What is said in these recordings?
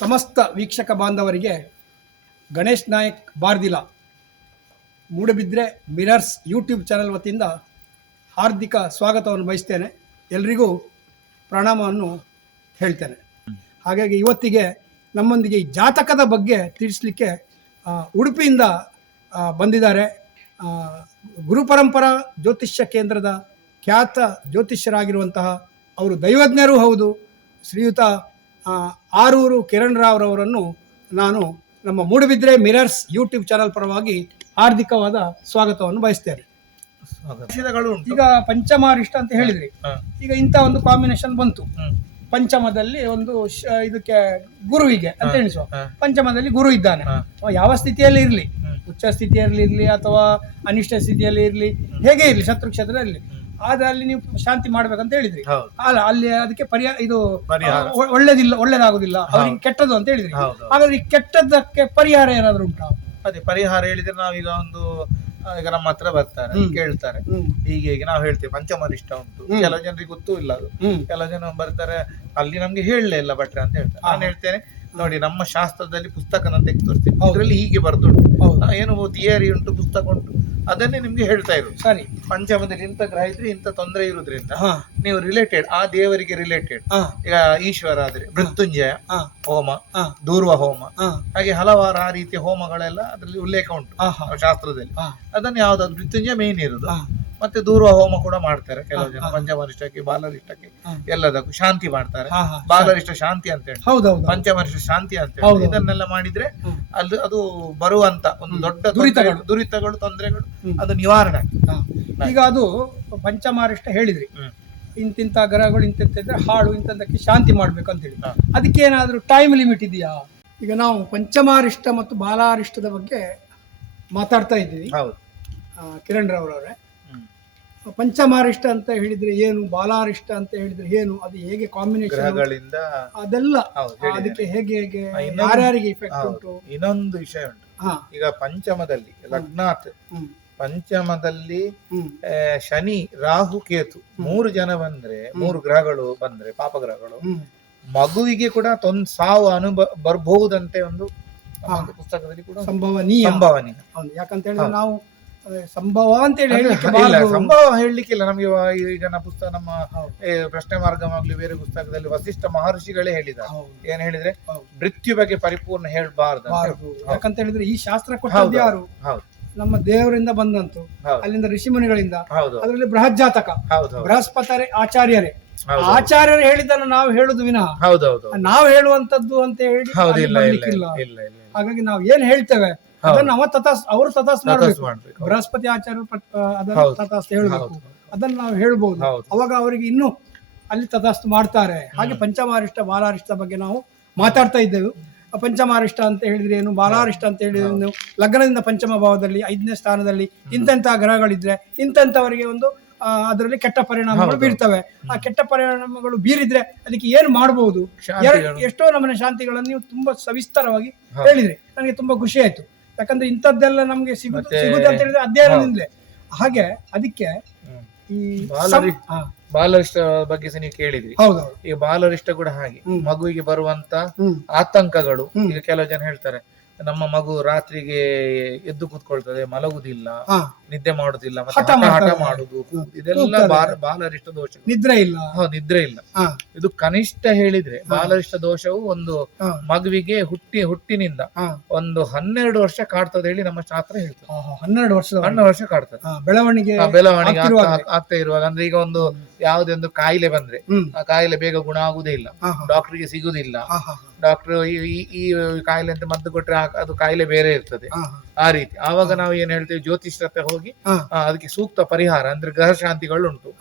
ಸಮಸ್ತ ವೀಕ್ಷಕ ಬಾಂಧವರಿಗೆ Ganesh Nayak Bardila Moodbidri mirrors YouTube channel ವತಿಯಿಂದ ಹಾರ್ದಿಕ ಸ್ವಾಗತವನ್ನು ಬಯಸ್ತೇನೆ ಎಲ್ರಿಗೂ ಪ್ರಣಾಮವನ್ನು ಹೇಳ್ತೇನೆ ಹಾಗಾಗಿ ಇವತ್ತಿಗೆ ನಮ್ಮೊಂದಿಗೆ ಈ ಜಾತಕದ ಬಗ್ಗೆ ತಿಳಿಸ್ಲಿಕ್ಕೆ ಉಡುಪಿಯಿಂದ ಬಂದಿದ್ದಾರೆ ಗುರುಪರಂಪರಾ ಜ್ಯೋತಿಷ್ಯ ಕೇಂದ್ರದ ಖ್ಯಾತ ಜ್ಯೋತಿಷ್ಯರಾಗಿರುವಂತಹ ಅವರು ದೈವಜ್ಞರೂ ಹೌದು ಶ್ರೀಯುತ ಆರೂರು ಕಿರಣ್ ರಾವ್ ರವರನ್ನು ನಾನು ನಮ್ಮ ಮೂಡುಬಿದ್ರೆ ಮಿರರ್ಸ್ ಯೂಟ್ಯೂಬ್ ಚಾನಲ್ ಪರವಾಗಿ ಹಾರ್ದಿಕವಾದ ಸ್ವಾಗತವನ್ನು ಬಯಸ್ತೇನೆ ಈಗ ಪಂಚಮಾರಿಷ್ಟ ಅಂತ ಹೇಳಿದ್ರಿ ಈಗ ಇಂಥ ಒಂದು ಕಾಂಬಿನೇಷನ್ ಬಂತು ಪಂಚಮದಲ್ಲಿ ಒಂದು ಇದಕ್ಕೆ ಗುರುವಿಗೆ ಅಂತ ಎಣಿಸುವ ಪಂಚಮದಲ್ಲಿ ಗುರು ಇದ್ದಾನೆ ಯಾವ ಸ್ಥಿತಿಯಲ್ಲಿ ಇರಲಿ ಉಚ್ಚ ಸ್ಥಿತಿಯಲ್ಲಿ ಇರಲಿ ಅಥವಾ ಅನಿಷ್ಟ ಸ್ಥಿತಿಯಲ್ಲಿ ಇರಲಿ ಹೇಗೆ ಇರಲಿ ಶತ್ರು ಕ್ಷೇತ್ರದಲ್ಲಿ ಆದ್ರೆ ಅಲ್ಲಿ ನೀವು ಶಾಂತಿ ಮಾಡ್ಬೇಕಂತ ಹೇಳಿದ್ರಿ ಅಲ್ಲ ಅಲ್ಲಿ ಅದಕ್ಕೆ ಪರಿಹಾರ ಇದು ಪರಿಹಾರ. ಒಳ್ಳೇದಿಲ್ಲ ಒಳ್ಳೇದಾಗುದಿಲ್ಲ ಕೆಟ್ಟದ್ದು ಅಂತ ಹೇಳಿದ್ರಿ ಹಾಗಾದ್ರೆ ಈ ಕೆಟ್ಟದ್ದಕ್ಕೆ ಪರಿಹಾರ ಏನಾದ್ರು ಉಂಟಾ ಅದೇ ಪರಿಹಾರ ಹೇಳಿದ್ರೆ ನಾವೀಗ ಒಂದು ಈಗ ನಮ್ಮ ಹತ್ರ ಬರ್ತಾರೆ ಕೇಳ್ತಾರೆ ಹೀಗೆ ಹೀಗೆ ನಾವು ಹೇಳ್ತೇವೆ ಇಷ್ಟ ಉಂಟು ಕೆಲವು ಜನರಿಗೆ ಗೊತ್ತೂ ಇಲ್ಲ ಅದು ಕೆಲವು ಜನ ಬರ್ತಾರೆ ಅಲ್ಲಿ ನಮ್ಗೆ ಹೇಳಲೇ ಇಲ್ಲ ಭಟ್ರೆ ಅಂತ ಹೇಳ್ತಾರೆ ನಾನು ಹೇಳ್ತೇನೆ ನೋಡಿ ನಮ್ಮ ಶಾಸ್ತ್ರದಲ್ಲಿ ಪುಸ್ತಕ ನಾನು ತೆಗೆದು ತೋರಿಸ್ತೇನೆ ಹೀಗೆ ಬರ್ದು ಏನು ಥಿಯರಿ ಉಂಟು ಪುಸ್ತಕ ಉಂಟು ಅದನ್ನೇ ನಿಮ್ಗೆ ಹೇಳ್ತಾ ಇರೋದು ಸರಿ ಪಂಚಮದಲ್ಲಿ ಇಂಥ ಗ್ರಹ ಇದ್ರೆ ಇಂಥ ತೊಂದರೆ ಇರೋದ್ರಿಂದ ನೀವು ರಿಲೇಟೆಡ್ ಆ ದೇವರಿಗೆ ರಿಲೇಟೆಡ್ ಈಗ ಈಶ್ವರ ಆದ್ರೆ ಮೃತ್ಯುಂಜಯ ಹೋಮ ದೂರ್ವ ಹೋಮ ಹಾಗೆ ಹಲವಾರು ಆ ರೀತಿಯ ಹೋಮಗಳೆಲ್ಲ ಅದರಲ್ಲಿ ಉಲ್ಲೇಖ ಉಂಟು ಶಾಸ್ತ್ರದಲ್ಲಿ ಅದನ್ನ ಯಾವ್ದಾದ್ರು ಮೃತ್ಯುಂಜಯ ಮೇನ್ ಇರೋದು ಮತ್ತೆ ದೂರ ಹೋಮ ಕೂಡ ಮಾಡ್ತಾರೆ ಕೆಲವು ಜನ ಪಂಚಮರಿಷ್ಟಕ್ಕೆ ಬಾಲರಿಷ್ಟಕ್ಕೆ ಎಲ್ಲದಕ್ಕೂ ಶಾಂತಿ ಮಾಡ್ತಾರೆ ಬಾಲರಿಷ್ಟ ಶಾಂತಿ ಅಂತ ಹೇಳಿ ಪಂಚಮರಿಷ್ಟ ಶಾಂತಿ ಅಂತ ಹೇಳಿ ಇದನ್ನೆಲ್ಲ ಮಾಡಿದ್ರೆ ಅಲ್ಲಿ ಅದು ಬರುವಂತ ಒಂದು ದೊಡ್ಡ ದುರಿತಗಳು ದುರಿತಗಳು ತೊಂದರೆಗಳು ಅದು ನಿವಾರಣೆ ಈಗ ಅದು ಪಂಚಮಾರಿಷ್ಟ ಹೇಳಿದ್ರಿ ಇಂತಿಂತ ಗ್ರಹಗಳು ಇದ್ರೆ ಹಾಳು ಇಂಥದ್ದಕ್ಕೆ ಶಾಂತಿ ಅಂತ ಅದಕ್ಕೆ ಏನಾದರೂ ಟೈಮ್ ಲಿಮಿಟ್ ಇದೆಯಾ ಈಗ ನಾವು ಪಂಚಮಾರಿಷ್ಟ ಮತ್ತು ಬಾಲಾರಿಷ್ಟದ ಬಗ್ಗೆ ಮಾತಾಡ್ತಾ ಇದ್ದೀವಿ ಕಿರಣ್ ಅವರೇ ಪಂಚಮಾರಿಷ್ಟ ಅಂತ ಹೇಳಿದ್ರೆ ಏನು ಬಾಲಾರಿಷ್ಟ ಅಂತ ಹೇಳಿದ್ರೆ ಏನು ಅದು ಹೇಗೆ ಕಾಂಬಿನೇಷನ್ ಗ್ರಹಗಳಿಂದ ಅದೆಲ್ಲ ಅದಕ್ಕೆ ಹೇಗೆ ಹೇಗೆ ಯಾರ್ಯಾರಿಗೆ ಇಫೆಕ್ಟ್ ಉಂಟು ಇನ್ನೊಂದು ವಿಷಯ ಉಂಟು ಈಗ ಪಂಚಮದಲ್ಲಿ ಲಗ್ನಾಥ್ ಪಂಚಮದಲ್ಲಿ ಶನಿ ರಾಹು ಕೇತು ಮೂರು ಜನ ಬಂದ್ರೆ ಮೂರು ಗ್ರಹಗಳು ಬಂದ್ರೆ ಪಾಪ ಗ್ರಹಗಳು ಮಗುವಿಗೆ ಕೂಡ ತೊಂದ್ ಸಾವು ಅನುಭವ ಬರ್ಬಹುದಂತೆ ಒಂದು ಪುಸ್ತಕದಲ್ಲಿ ಕೂಡ ಸಂಭವನೀಯ ಸಂಭವನೀಯ ಹೌದು ಯಾಕಂತ ಹೇಳಿದ್ರೆ ನಾವು ಸಂಭವ ಅಂತ ಹೇಳಿ ಹೇಳಲಿಕ್ಕೆ ಇಲ್ಲ ಸಂಭವ ನಮಗೆ ಈಗ ನಮ್ಮ ಪುಸ್ತಕ ನಮ್ಮ ಪ್ರಶ್ನೆ ಮಾರ್ಗವಾಗ್ಲಿ ಬೇರೆ ಪುಸ್ತಕದಲ್ಲಿ ವಸಿಷ್ಠ ಮಹರ್ಷಿಗಳೇ ಹೇಳಿದ್ದಾರೆ ಏನ್ ಹೇಳಿದ್ರೆ ಮೃತ್ಯು ಬಗ್ಗೆ ಪರಿಪೂರ್ಣ ಹೇಳಬಾರ್ದು ಯಾಕಂತ ಹೇಳಿದ್ರೆ ಈ ಶಾಸ್ತ್ರ ಕೊಟ್ಟು ಯಾರು ನಮ್ಮ ದೇವರಿಂದ ಬಂದಂತು ಅಲ್ಲಿಂದ ಋಷಿಮುನಿಗಳಿಂದ ಮುನಿಗಳಿಂದ ಅದರಲ್ಲಿ ಬೃಹಜ್ಜಾತಕ ಜಾತಕ ಬೃಹಸ್ಪತರೆ ಆಚಾರ್ಯರೇ ಆಚಾರ್ಯರು ಹೇಳಿದ್ದನ್ನು ನಾವು ಹೇಳುದು ವಿನಃ ನಾವು ಹೇಳುವಂತದ್ದು ಅಂತ ಹೇಳಿ ಇಲ್ಲ ಇಲ್ಲ ಇಲ್ಲ ಹಾಗಾಗಿ ನಾವು ಏನ್ ಹೇಳ್ತೇವೆ ಅದನ್ನ ಅವ ತಥಾಸ್ ಅವರು ತಥಾಸ್ ಮಾಡ್ಬೇಕು. ಬೃಹಸ್ಪತಿ ಆಚಾರ ಅದನ್ನ ಹೇಳ್ಬೇಕು ಅದನ್ನ ನಾವು ಹೇಳ್ಬೋದು ಅವಾಗ ಅವರಿಗೆ ಇನ್ನು ಅಲ್ಲಿ ತಥಾಸ್ತು ಮಾಡ್ತಾರೆ ಹಾಗೆ ಪಂಚಮಾರಿಷ್ಟ ಬಾಲಾರಿಷ್ಟ ಬಗ್ಗೆ ನಾವು ಮಾತಾಡ್ತಾ ಇದ್ದೇವೆ ಪಂಚಮಾರಿಷ್ಟ ಅಂತ ಹೇಳಿದ್ರೆ ಏನು ಬಾಲಾರಿಷ್ಟ ಅಂತ ಹೇಳಿದ್ರೆ ಲಗ್ನದಿಂದ ಪಂಚಮ ಭಾವದಲ್ಲಿ ಐದನೇ ಸ್ಥಾನದಲ್ಲಿ ಇಂತಹ ಗ್ರಹಗಳಿದ್ರೆ ಇಂತಹವರಿಗೆ ಒಂದು ಅದರಲ್ಲಿ ಕೆಟ್ಟ ಪರಿಣಾಮಗಳು ಬೀರ್ತವೆ ಆ ಕೆಟ್ಟ ಪರಿಣಾಮಗಳು ಬೀರಿದ್ರೆ ಅದಕ್ಕೆ ಏನು ಮಾಡಬಹುದು ಎಷ್ಟೋ ನಮ್ಮನೆ ಶಾಂತಿಗಳನ್ನು ನೀವು ತುಂಬಾ ಸವಿಸ್ತಾರವಾಗಿ ಹೇಳಿದ್ರಿ ನನಗೆ ತುಂಬಾ ಖುಷಿ ಆಯ್ತು ಯಾಕಂದ್ರೆ ಇಂಥದ್ದೆಲ್ಲ ನಮ್ಗೆ ಸಿಗುತ್ತೆ ಸಿಗುತ್ತೆ ಅಂತ ಹೇಳಿದ್ರೆ ಅಧ್ಯಯನದಿಂದಲೇ ಹಾಗೆ ಅದಕ್ಕೆ ಈ ಬಾಲರಿಷ್ಟ ಬಗ್ಗೆ ಸಹ ನೀವು ಕೇಳಿದ್ರಿ ಈ ಬಾಲರಿಷ್ಟ ಕೂಡ ಹಾಗೆ ಮಗುವಿಗೆ ಬರುವಂತ ಆತಂಕಗಳು ಈಗ ಕೆಲವು ಜನ ಹೇಳ್ತಾರೆ ನಮ್ಮ ಮಗು ರಾತ್ರಿಗೆ ಎದ್ದು ಕೂತ್ಕೊಳ್ತದೆ ಮಲಗುದಿಲ್ಲ ನಿದ್ದೆ ಮಾಡುದಿಲ್ಲ ಹಠ ಮಾಡುದು ಇದೆಲ್ಲ ಬಾಲರಿಷ್ಟ ದೋಷ ನಿದ್ರೆ ಇಲ್ಲ ನಿದ್ರೆ ಇಲ್ಲ ಇದು ಕನಿಷ್ಠ ಹೇಳಿದ್ರೆ ಬಾಲರಿಷ್ಟ ದೋಷವು ಒಂದು ಮಗುವಿಗೆ ಹುಟ್ಟಿ ಹುಟ್ಟಿನಿಂದ ಒಂದು ಹನ್ನೆರಡು ವರ್ಷ ಕಾಡ್ತದೆ ಹೇಳಿ ನಮ್ಮ ಶಾಸ್ತ್ರ ಹೇಳ್ತಾರೆ ಹನ್ನೆರಡು ವರ್ಷ ಹನ್ನೆರಡು ವರ್ಷ ಕಾಡ್ತದೆ ಬೆಳವಣಿಗೆ ಬೆಳವಣಿಗೆ ಆಗ್ತಾ ಇರುವಾಗ ಅಂದ್ರೆ ಈಗ ಒಂದು ಯಾವುದೇ ಒಂದು ಕಾಯಿಲೆ ಬಂದ್ರೆ ಆ ಕಾಯಿಲೆ ಬೇಗ ಗುಣ ಆಗುದೇ ಇಲ್ಲ ಡಾಕ್ಟರ್ಗೆ ಸಿಗುದಿಲ್ಲ ಡಾಕ್ಟರ್ ಈ ಕಾಯಿಲೆ ಅಂತ ಮದ್ದು ಕೊಟ್ರೆ ಅದು ಕಾಯಿಲೆ ಬೇರೆ ಇರ್ತದೆ ಆ ರೀತಿ ಆವಾಗ ನಾವು ಏನ್ ಹೇಳ್ತೇವೆ ಜ್ಯೋತಿಷ್ರ ಹೋಗಿ ಅದಕ್ಕೆ ಸೂಕ್ತ ಪರಿಹಾರ ಅಂದ್ರೆ ಗ್ರಹ ಶಾಂತಿಗಳು ಉಂಟು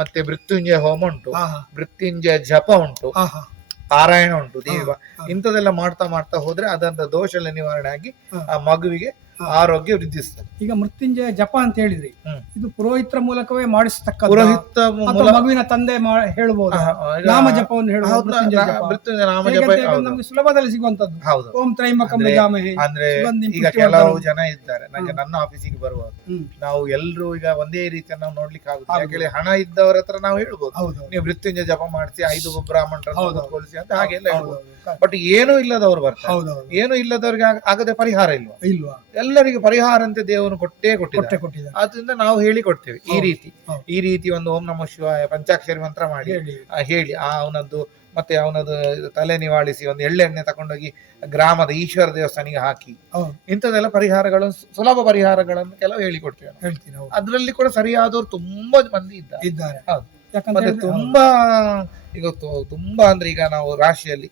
ಮತ್ತೆ ಮೃತ್ಯುಂಜಯ ಹೋಮ ಉಂಟು ಮೃತ್ಯುಂಜಯ ಜಪ ಉಂಟು ಪಾರಾಯಣ ಉಂಟು ದೇವ ಇಂಥದೆಲ್ಲ ಮಾಡ್ತಾ ಮಾಡ್ತಾ ಹೋದ್ರೆ ಅದಂತ ದೋಷ ನಿವಾರಣೆ ಆಗಿ ಆ ಮಗುವಿಗೆ ಆರೋಗ್ಯ ವೃದ್ಧಿಸ್ತದೆ ಈಗ ಮೃತ್ಯುಂಜಯ ಜಪ ಅಂತ ಹೇಳಿದ್ರಿ ಇದು ಪುರೋಹಿತರ ಮೂಲಕವೇ ಮಾಡಿಸ್ತಕ್ಕ ಪುರೋಹಿತ ಮಗುವಿನ ತಂದೆ ಹೇಳಬಹುದು ನಾಮ ಜಪವನ್ನು ಹೇಳಬಹುದು ಸುಲಭದಲ್ಲಿ ಸಿಗುವಂತದ್ದು ಹೌದು ಓಂ ತ್ರೈಮಕಂ ಅಂದ್ರೆ ಈಗ ಕೆಲವು ಜನ ಇದ್ದಾರೆ ನನಗೆ ನನ್ನ ಆಫೀಸಿಗೆ ಬರುವಾಗ ನಾವು ಎಲ್ಲರೂ ಈಗ ಒಂದೇ ರೀತಿ ನಾವು ನೋಡ್ಲಿಕ್ಕೆ ಆಗುತ್ತೆ ಹೌದು. ಹಣ ಇದ್ದವರ ಹತ್ರ ನಾವು ಹೇಳ್ಬೋದು ನೀವು ಮೃತ್ಯುಂಜಯ ಜಪ ಮಾಡಿಸಿ ಐದು ಬ್ರಾಹ್ಮಣರ ಕೊಲಿಸಿ ಅಂತ ಹಾಗೆಲ್ಲ ಹೇಳ್ಬೋದು ಬಟ್ ಏನು ಇಲ್ಲದವ್ರು ಬರ್ತಾರೆ ಏನು ಇಲ್ಲದವ್ರಿಗೆ ಆಗದೆ ಪರಿಹಾರ ಇಲ್ವಾ ಇಲ್ವಾ ಎಲ್ಲರಿಗೂ ಪರಿಹಾರ ಅಂತ ದೇವರು ಕೊಟ್ಟೇ ಕೊಟ್ಟೆ ಕೊಟ್ಟಿದ್ದಾರೆ ಆದ್ರಿಂದ ನಾವು ಹೇಳಿಕೊಡ್ತೇವೆ ಈ ರೀತಿ ಈ ರೀತಿ ಒಂದು ಓಂ ನಮ ಶಿವಾಯ ಪಂಚಾಕ್ಷರಿ ಮಂತ್ರ ಮಾಡಿ ಹೇಳಿ ಆ ಅವನದ್ದು ಮತ್ತೆ ಅವನದು ತಲೆ ನಿವಾಳಿಸಿ ಒಂದು ಎಳ್ಳೆಣ್ಣೆ ತಗೊಂಡೋಗಿ ಗ್ರಾಮದ ಈಶ್ವರ ದೇವಸ್ಥಾನಿಗೆ ಹಾಕಿ ಇಂಥದೆಲ್ಲ ಪರಿಹಾರಗಳು ಸುಲಭ ಪರಿಹಾರಗಳನ್ನು ಕೆಲವು ಹೇಳಿಕೊಡ್ತೇವೆ ಹೇಳ್ತೀನಿ ಅದರಲ್ಲಿ ಕೂಡ ಸರಿಯಾದವರು ತುಂಬಾ ಮಂದಿ ಇದ್ದಾರೆ ಇದ್ದಾರೆ ತುಂಬಾ ಈಗ ತುಂಬಾ ಅಂದ್ರೆ ಈಗ ನಾವು ರಾಶಿಯಲ್ಲಿ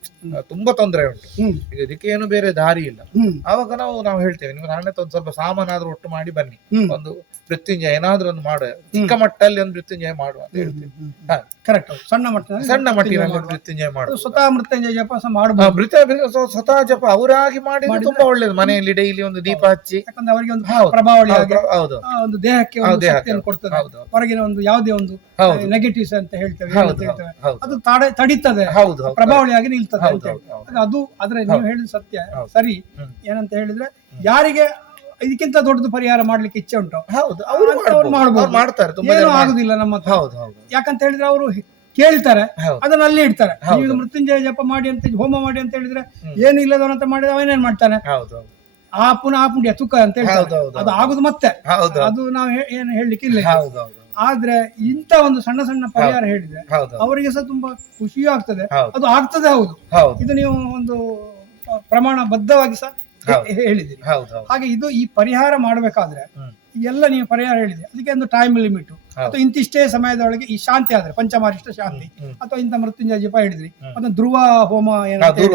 ತುಂಬಾ ತೊಂದರೆ ಉಂಟು ಈಗ ಇದಕ್ಕೆ ಏನು ಬೇರೆ ದಾರಿ ಇಲ್ಲ ಆವಾಗ ನಾವು ನಾವು ಹೇಳ್ತೇವೆ ನಿಮ್ಗೆ ಹಣ ಒಂದು ಸ್ವಲ್ಪ ಆದ್ರೂ ಒಟ್ಟು ಮಾಡಿ ಬನ್ನಿ ಒಂದು ಮೃತ್ಯುಂಜಯ ಏನಾದ್ರೂ ಒಂದು ಮಾಡುವ ಚಿಕ್ಕ ಮಟ್ಟಲ್ಲಿ ಒಂದು ಮೃತ್ಯುಂಜಯ ಮಾಡುವ ಅಂತ ಹೇಳ್ತೀವಿ ಕರೆಕ್ಟ್ ಸಣ್ಣ ಮಟ್ಟ ಸಣ್ಣ ಮಟ್ಟಿನಲ್ಲಿ ಮೃತ್ಯುಂಜಯ ಮಾಡುವ ಸ್ವತಃ ಮೃತ್ಯುಂಜಯ ಜಪ ಮಾಡಬಹುದು ಮೃತ ಸ್ವತಃ ಜಪ ಅವರಾಗಿ ಮಾಡಿ ತುಂಬಾ ಒಳ್ಳೇದು ಮನೆಯಲ್ಲಿ ಡೈಲಿ ಒಂದು ದೀಪ ಹಚ್ಚಿ ಯಾಕಂದ್ರೆ ಅವರಿಗೆ ಒಂದು ಪ್ರಭಾವಳಿ ಹೌದು ಒಂದು ದೇಹಕ್ಕೆ ಹೊರಗಿನ ಒಂದು ಯಾವುದೇ ಒಂದು ನೆಗೆಟಿವ್ಸ್ ಅಂತ ಹೇಳ್ತೇವೆ ಅದು ತಡೆ ತಡಿತದೆ ಹೌದು ಪ್ರಭಾವಳಿಯಾಗಿ ನಿಲ್ತದೆ ಅದು ಆದ್ರೆ ನೀವು ಹೇಳಿದ ಸತ್ಯ ಸರಿ ಏನಂತ ಹೇಳಿದ್ರೆ ಯಾರಿಗೆ ಇದಕ್ಕಿಂತ ದೊಡ್ಡದು ಪರಿಹಾರ ಮಾಡ್ಲಿಕ್ಕೆ ಇಚ್ಛೆ ಉಂಟು ಹೌದು ಮಾಡ್ತಾರೆ ಆಗುದಿಲ್ಲ ನಮ್ಮ ಹೌದು ಯಾಕಂತ ಹೇಳಿದ್ರೆ ಅವರು ಕೇಳ್ತಾರೆ ಅದನ್ನ ಅಲ್ಲಿ ಇಡ್ತಾರೆ ಮೃತುಂಜಯ ಮೃತ್ಯುಂಜಯ ಜಪ ಮಾಡಿ ಅಂತ ಹೋಮ ಮಾಡಿ ಅಂತ ಹೇಳಿದ್ರೆ ಏನು ಇಲ್ಲದವನಂತ ಮಾಡಿದ್ರೆ ಅವನೇನ್ ಮಾಡ್ತಾನೆ ಹೌದು ಆ ಪುನಃ ಆ ಪುಂಡಿಯ ತುಕ ಅಂತ ಹೇಳಿ ಅದು ಆಗುದು ಮತ್ತೆ ಅದು ನಾವು ಏನು ಹೇಳಲಿಕ್ಕೆ ಇಲ್ಲ ಹೌದು ಹೌದು ಆದ್ರೆ ಇಂತ ಒಂದು ಸಣ್ಣ ಸಣ್ಣ ಪರಿಹಾರ ಹೇಳಿದ್ರೆ ಅವರಿಗೆ ಸಹ ತುಂಬಾ ಖುಷಿಯೂ ಆಗ್ತದೆ ಅದು ಆಗ್ತದೆ ಹೌದು ಇದು ನೀವು ಒಂದು ಪ್ರಮಾಣ ಬದ್ಧವಾಗಿ ಸಹ ಹೇಳಿದಿರಿ ಹಾಗೆ ಇದು ಈ ಪರಿಹಾರ ಮಾಡಬೇಕಾದ್ರೆ ಎಲ್ಲ ನೀವು ಪರಿಹಾರ ಹೇಳಿದೆ ಅದಕ್ಕೆ ಒಂದು ಟೈಮ್ ಲಿಮಿಟ್ ಅಥವಾ ಇಂತಿಷ್ಟೇ ಸಮಯದೊಳಗೆ ಈ ಶಾಂತಿ ಆದ್ರೆ ಪಂಚಮಾರಿಷ್ಟ ಶಾಂತಿ ಅಥವಾ ಇಂತ ಮೃತ್ಯುಂಜಯ ಜಪ ಹೇಳಿದ್ರಿ ಅಥವಾ ಧ್ರುವ ಹೋಮ ಏನಾದ್ರು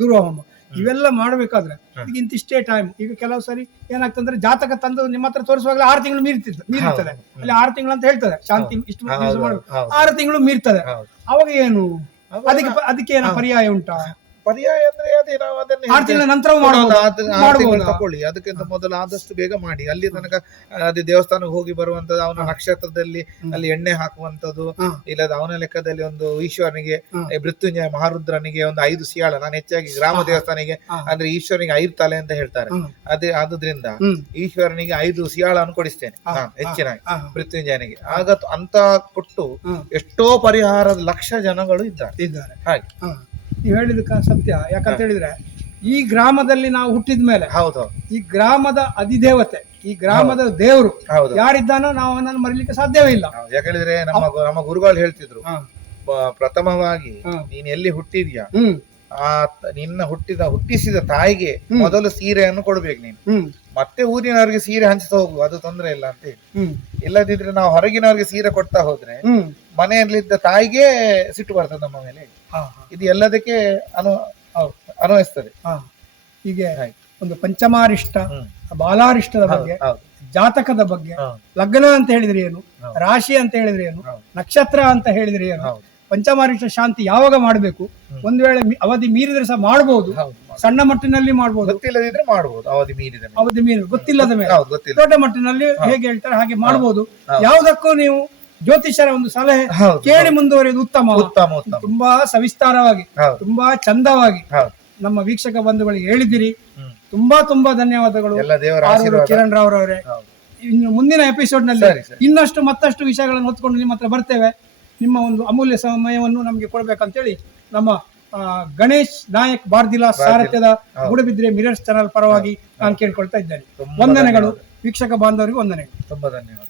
ಧ್ರುವ ಹೋಮ ಇವೆಲ್ಲ ಮಾಡಬೇಕಾದ್ರೆ ಇಂತಿಷ್ಟೇ ಟೈಮ್ ಈಗ ಕೆಲವು ಸರಿ ಏನಾಗ್ತಂದ್ರೆ ಜಾತಕ ತಂದು ನಿಮ್ಮ ಹತ್ರ ತೋರಿಸುವಾಗಲೇ ಆರು ತಿಂಗಳು ಮೀರ್ತಿದ್ದ ಮೀರ್ತದೆ ಅಲ್ಲಿ ಆರು ತಿಂಗಳು ಅಂತ ಹೇಳ್ತದೆ ಶಾಂತಿ ಇಷ್ಟು ಮಾಡ್ಬೇಕು ಆರು ತಿಂಗಳು ಮೀರ್ತದೆ ಅವಾಗ ಏನು ಅದಕ್ಕೆ ಅದಕ್ಕೆ ಏನೋ ಪರ್ಯಾಯ ಉಂಟಾ ಪರ್ಯಾಯ ಅಂದ್ರೆ ಅದೇ ನಾವು ಅದನ್ನ ಅದಕ್ಕಿಂತ ಮೊದಲು ಆದಷ್ಟು ಬೇಗ ಮಾಡಿ ಅಲ್ಲಿ ತನಕ ಅದೇ ದೇವಸ್ಥಾನಕ್ಕೆ ಹೋಗಿ ಬರುವಂತದ್ದು ಅವನ ನಕ್ಷತ್ರದಲ್ಲಿ ಅಲ್ಲಿ ಎಣ್ಣೆ ಹಾಕುವಂತದ್ದು ಇಲ್ಲದ ಅವನ ಲೆಕ್ಕದಲ್ಲಿ ಒಂದು ಈಶ್ವರನಿಗೆ ಮೃತ್ಯುಂಜಯ ಮಹಾರುದ್ರನಿಗೆ ಒಂದು ಐದು ಸಿಯಾಳ ನಾನು ಹೆಚ್ಚಾಗಿ ಗ್ರಾಮ ದೇವಸ್ಥಾನಿಗೆ ಅಂದ್ರೆ ಈಶ್ವರನಿಗೆ ಐದು ತಲೆ ಅಂತ ಹೇಳ್ತಾರೆ ಅದೇ ಆದುದ್ರಿಂದ ಈಶ್ವರನಿಗೆ ಐದು ಸಿಯಾಳನ್ನು ಕೊಡಿಸ್ತೇನೆ ಹಾ, ಹೆಚ್ಚಿನ ಮೃತ್ಯುಂಜಯನಿಗೆ ಆಗ ಅಂತ ಕೊಟ್ಟು ಎಷ್ಟೋ ಪರಿಹಾರದ ಲಕ್ಷ ಜನಗಳು ಇದ್ದಾರೆ ಇದ್ದಾರೆ ಹಾಗೆ ನೀವು ಹೇಳಿದ ಸತ್ಯ ಯಾಕಂತ ಹೇಳಿದ್ರೆ ಈ ಗ್ರಾಮದಲ್ಲಿ ನಾವು ಹುಟ್ಟಿದ ಮೇಲೆ ಹೌದು ಈ ಗ್ರಾಮದ ಅಧಿದೇವತೆ ಈ ಗ್ರಾಮದ ದೇವರು ಹೌದು ಯಾರಿದ್ದಾನೋ ನಾವು ಅವನನ್ನು ಮರಿಲಿಕ್ಕೆ ಸಾಧ್ಯವೇ ಇಲ್ಲ ಯಾಕಂದ್ರೆ ನಮ್ಮ ನಮ್ಮ ಗುರುಗಳು ಹೇಳ್ತಿದ್ರು ಪ್ರಥಮವಾಗಿ ನೀನ್ ಎಲ್ಲಿ ಹುಟ್ಟಿದ್ಯಾ ಆ ನಿನ್ನ ಹುಟ್ಟಿದ ಹುಟ್ಟಿಸಿದ ತಾಯಿಗೆ ಮೊದಲು ಸೀರೆಯನ್ನು ಕೊಡ್ಬೇಕು ನೀನು ಮತ್ತೆ ಊರಿನವರಿಗೆ ಸೀರೆ ಹಂಚುತ್ತಾ ಹೋಗು ಅದು ತೊಂದರೆ ಇಲ್ಲ ಅಂತ ಇಲ್ಲದಿದ್ರೆ ನಾವು ಹೊರಗಿನವರಿಗೆ ಸೀರೆ ಕೊಡ್ತಾ ಹೋದ್ರೆ ಮನೆಯಲ್ಲಿದ್ದ ತಾಯಿಗೆ ಸಿಟ್ಟು ಬರ್ತದೆ ನಮ್ಮ ಮೇಲೆ ಇದು ಎಲ್ಲದಕ್ಕೆ ಅನು ಅನ್ವಯಿಸ್ತದೆ ಹೀಗೆ ಒಂದು ಪಂಚಮಾರಿಷ್ಟ ಬಾಲಾರಿಷ್ಟದ ಬಗ್ಗೆ ಜಾತಕದ ಬಗ್ಗೆ ಲಗ್ನ ಅಂತ ಹೇಳಿದ್ರೆ ಏನು ರಾಶಿ ಅಂತ ಹೇಳಿದ್ರೆ ಏನು ನಕ್ಷತ್ರ ಅಂತ ಹೇಳಿದ್ರೆ ಏನು ಪಂಚಮಾರಿಷ್ಟ ಶಾಂತಿ ಯಾವಾಗ ಮಾಡಬೇಕು ಒಂದು ವೇಳೆ ಅವಧಿ ಮೀರಿದ್ರೆ ಸಹ ಮಾಡಬಹುದು ಸಣ್ಣ ಮಟ್ಟಿನಲ್ಲಿ ಮಾಡಬಹುದು ಗೊತ್ತಿಲ್ಲದಿದ್ರೆ ಮಾಡಬಹುದು ಅವಧಿ ಮೀರಿದ ಅವಧಿ ಮೀರಿ ಗೊತ್ತಿಲ್ಲದ ಮೇಲೆ ದೊಡ್ಡ ಮಟ್ಟಿನಲ್ಲಿ ಹೇಗೆ ಹೇಳ್ತಾರೆ ಹಾಗೆ ಮಾಡಬಹುದು ಯಾವುದಕ್ಕೂ ನೀವು ಜ್ಯೋತಿಷ್ಯರ ಒಂದು ಸಲಹೆ ಕೇಳಿ ಮುಂದುವರಿಯುವುದು ಉತ್ತಮ ಉತ್ತಮ ತುಂಬಾ ಸವಿಸ್ತಾರವಾಗಿ ತುಂಬಾ ಚಂದವಾಗಿ ನಮ್ಮ ವೀಕ್ಷಕ ಬಂಧುಗಳಿಗೆ ಹೇಳಿದಿರಿ ತುಂಬಾ ತುಂಬಾ ಧನ್ಯವಾದಗಳು ಕಿರಣ್ ರಾವ್ ಅವರೇ ಇನ್ನು ಮುಂದಿನ ಎಪಿಸೋಡ್ ನಲ್ಲಿ ಇನ್ನಷ್ಟು ಮತ್ತಷ್ಟು ವಿಷಯಗಳನ್ನು ಹೊತ್ಕೊಂಡು ನಿಮ್ಮ ಹತ್ರ ಬರ್ತೇವೆ ನಿಮ್ಮ ಒಂದು ಅಮೂಲ್ಯ ಸಮಯವನ್ನು ನಮಗೆ ಕೊಡ್ಬೇಕಂತೇಳಿ ನಮ್ಮ ಗಣೇಶ್ ನಾಯಕ್ ಬಾರ್ದಿಲಾ ಸಾರಥ್ಯದ ಗುಡುಬಿದ್ರೆ ಮಿರರ್ಸ್ ಚಾನಲ್ ಪರವಾಗಿ ನಾನು ಕೇಳ್ಕೊಳ್ತಾ ಇದ್ದೇನೆ ವಂದನೆಗಳು ವೀಕ್ಷಕ ಬಾಂಧವರಿಗೆ ವಂದನೆಗಳು ತುಂಬಾ ಧನ್ಯವಾದ